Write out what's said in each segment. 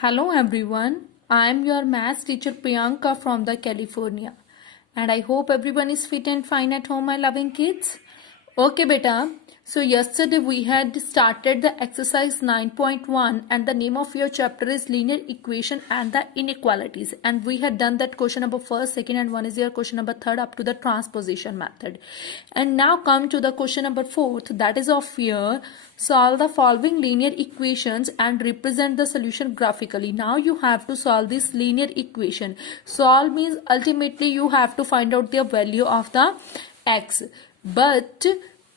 Hello everyone, I am your maths teacher Priyanka from the California and I hope everyone is fit and fine at home, my loving kids. Okay beta, so yesterday we had started the exercise 9.1 and the name of your chapter is linear equation and the inequalities, and we had done that question number first, second and one is your question number third up to the transposition method. And now come to the question number fourth, that is of your solve the following linear equations and represent the solution graphically. Now you have to solve this linear equation. Solve means ultimately you have to find out the value of the x, but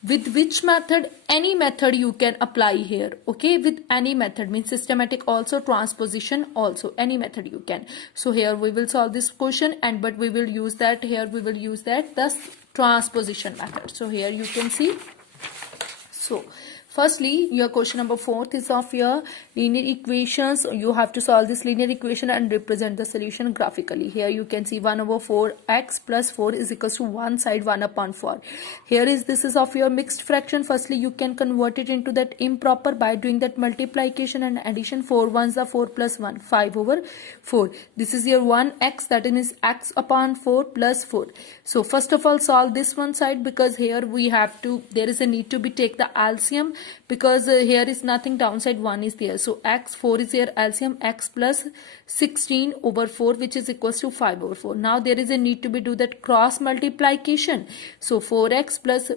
with which method? Any method you can apply here. Okay, with any method means systematic also, transposition also, any method you can. So here we will solve this question, and but we will use that here we will use that the transposition method. So here you can see. So firstly, your question number fourth is of your linear equations. You have to solve this linear equation and represent the solution graphically. Here you can see 1 over 4 x plus 4 is equals to one side 1 upon 4. Here is this is of your mixed fraction. Firstly, you can convert it into that improper by doing that multiplication and addition. 4 ones are 4 plus 1, 5 over 4. This is your 1x, that is x upon 4 plus 4. So first of all solve this one side, because here we have to, there is a need to be take the LCM, because here is nothing, downside 1 is there. So x 4 is here LCM, x plus 16 over 4 which is equals to 5 over 4. Now there is a need to be do that cross multiplication. So 4x plus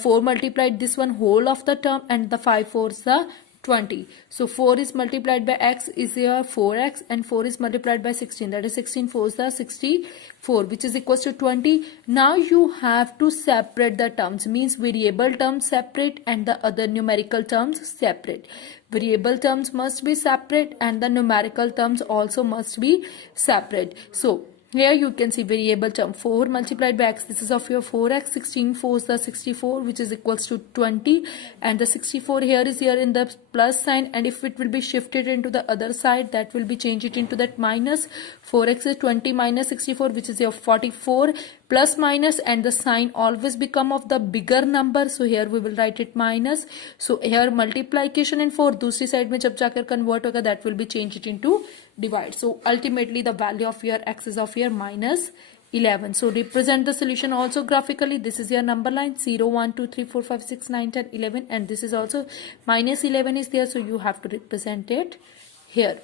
4 multiplied this one whole of the term, and the 5 4s the 20. So 4 is multiplied by x is here 4x, and 4 is multiplied by 16, that is 16 4s the 64 which is equals to 20. Now you have to separate the terms, means variable terms separate and the other numerical terms separate. Variable terms must be separate and the numerical terms also must be separate. So here you can see variable term 4 multiplied by x, this is of your 4x, 16 4s the 64 which is equals to 20, and the 64 here is here in the plus sign, and if it will be shifted into the other side that will be change it into that minus. 4x is 20 minus 64 which is your 44, plus minus, and the sign always become of the bigger number, so here we will write it minus. So here multiplication and 4 दूसरी side में जब जाकर convert होगा that will be change it into divide. So ultimately the value of your x is of your minus 11. So represent the solution also graphically. This is your number line 0 1 2 3 4 5 6 9 10 11, and this is also minus 11 is there, so you have to represent it here.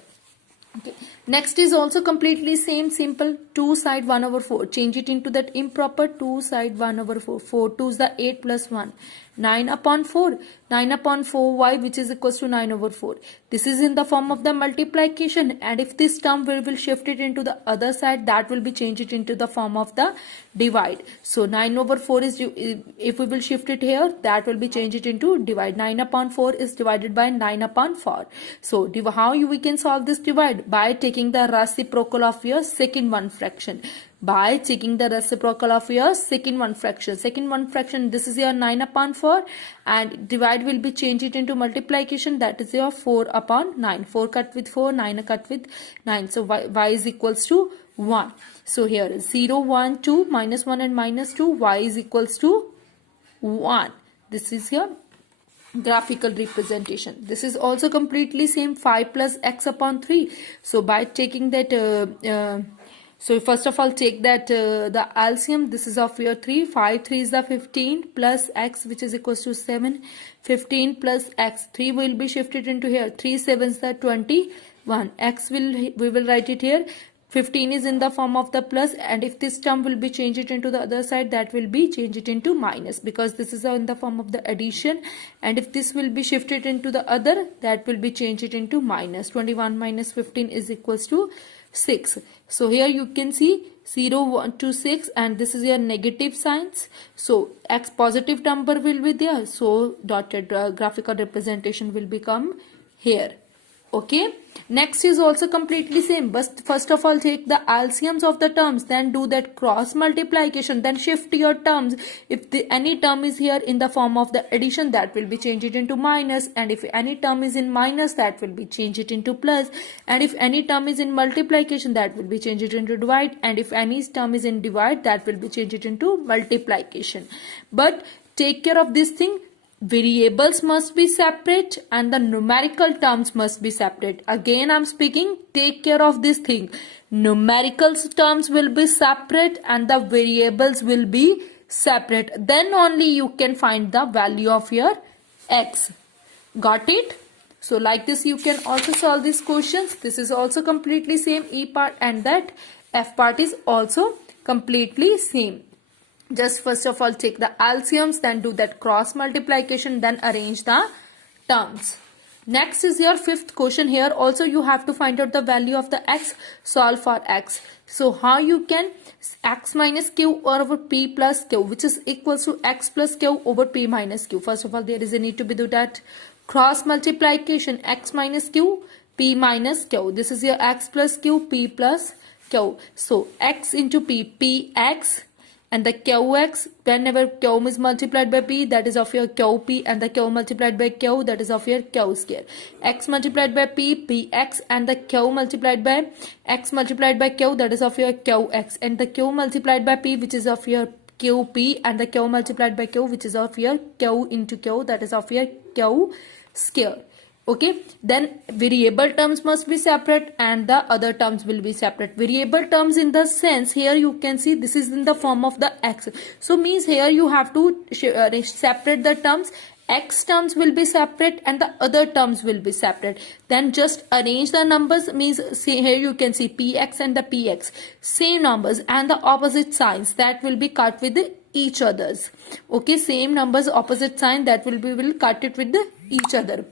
Okay. Next is also completely same, simple. 2 side 1 over 4, change it into that improper 2 side 1 over 4. 4 2 is the 8 plus 1, 9 upon 4, 9 upon 4y which is equals to 9 over 4. This is in the form of the multiplication, and if this term will shift it into the other side, that will be change it into the form of the divide. So 9 over 4 is, if we will shift it here, that will be change it into divide. 9 upon 4 is divided by 9 upon 4. So how we can solve this divide? By taking the reciprocal of your second one fraction. By taking the reciprocal of your second one fraction. Second one fraction, this is your 9 upon 4, and divide will be change it into multiplication, that is your 4 upon 9. 4 cut with 4, 9 cut with 9. So y is equals to 1. So here 0 1 2 minus 1 and minus 2, y is equals to 1. This is your graphical representation. This is also completely same, 5 plus x upon 3. So by taking that so first of all take that the LCM, this is of your 3, 5 3 is the 15 plus x which is equals to 7, 15 plus x, 3 will be shifted into here, 3 7 is the 21, x we will write it here, 15 is in the form of the plus, and if this term will be changed it into the other side, that will be change it into minus, because this is in the form of the addition, and if this will be shifted into the other, that will be change it into minus. 21 minus 15 is equals to 6. So here you can see 0 1 2 6, and this is your negative signs, so x positive number will be there, so dotted graphical representation will become here. Okay, next is also completely same, but first of all take the LCMs of the terms, then do that cross multiplication, then shift your terms. If any term is here in the form of the addition, that will be change it into minus, and if any term is in minus, that will be change it into plus, and if any term is in multiplication, that will be change it into divide, and if any term is in divide, that will be change it into multiplication. But take care of this thing, variables must be separate and the numerical terms must be separate. Again I'm speaking, take care of this thing. Numerical terms will be separate and the variables will be separate. Then only you can find the value of your x. Got it? So like this you can also solve these questions. This is also completely same E part, and that F part is also completely same. Just first of all take the LCMs, then do that cross multiplication, then arrange the terms. Next is your fifth question. Here also you have to find out the value of the x, solve for x. So how you can, x minus q over p plus q, which is equals to x plus q over p minus q. First of all there is a need to be do that cross multiplication, x minus q, p minus q. This is your x plus q, p plus q. So x into p, px, and the qx, whenever q is multiplied by p, that is of your qp, and the q multiplied by q, that is of your q square. X multiplied by p, px, and the q multiplied by x multiplied by q, that is of your qx, and the q multiplied by p, which is of your qp, and the q multiplied by q, which is of your q into q, that is of your q square. Okay, then variable terms must be separate and the other terms will be separate. Variable terms in the sense, here you can see this is in the form of the x. So means here you have to separate the terms. X terms will be separate and the other terms will be separate. Then just arrange the numbers, means see here you can see px and the px, same numbers and the opposite signs, that will be cut with each others. Okay, same numbers, opposite sign, that will cut it with each other.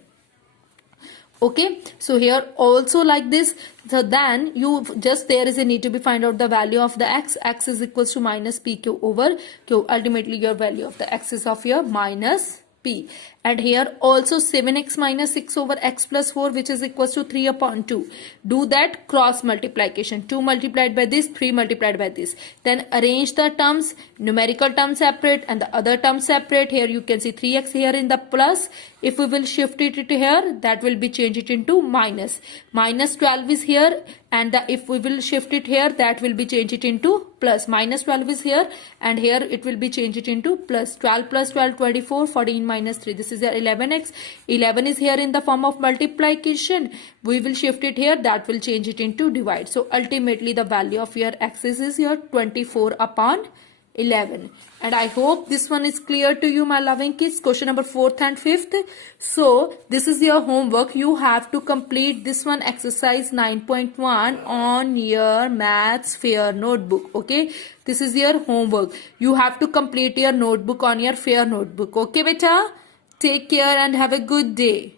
Okay, so here also like this. So then you just, there is a need to be find out the value of the x. X is equals to minus pq over q. Ultimately your value of the x is of your minus p. And here also 7x minus 6 over x plus 4, which is equals to 3 upon 2. Do that cross multiplication. 2 multiplied by this, 3 multiplied by this. Then arrange the terms, numerical terms separate and the other terms separate. Here you can see 3x here in the plus. If we will shift it to here, that will be change it into minus. Minus 12 is here, and if we will shift it here, that will be change it into plus. Minus 12 is here, and here it will be change it into plus. 12 plus 12, 24, 14 minus 3. This is your 11x. 11 is here in the form of multiplication. We will shift it here, that will change it into divide. So ultimately the value of your x is your 24 upon 11. And I hope this one is clear to you, my loving kids. Question number 4th and 5th. So this is your homework. You have to complete this one, exercise 9.1 on your maths fair notebook. Okay, this is your homework. You have to complete your notebook on your fair notebook. Okay beta, take care and have a good day.